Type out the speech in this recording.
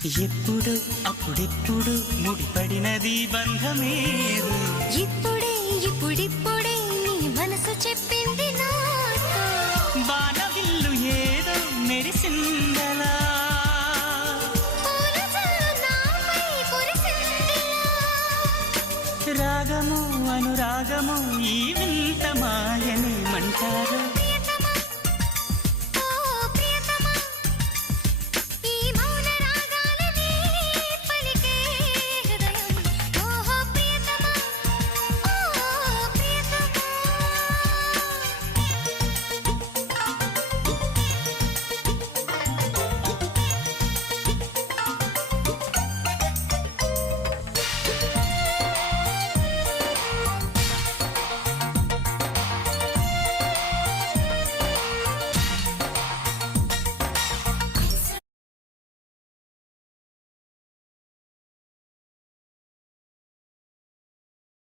ఎప్పుడు అప్పుడెప్పుడు ముడిపడినది బంధమేదో ఇప్పుడిప్పుడే నీ మనసు చెప్పింది నాతో బాణవిల్లు ఏదో మెరిసిందలా రాగము అనురాగము ఈ వింత మాయనేమంటారు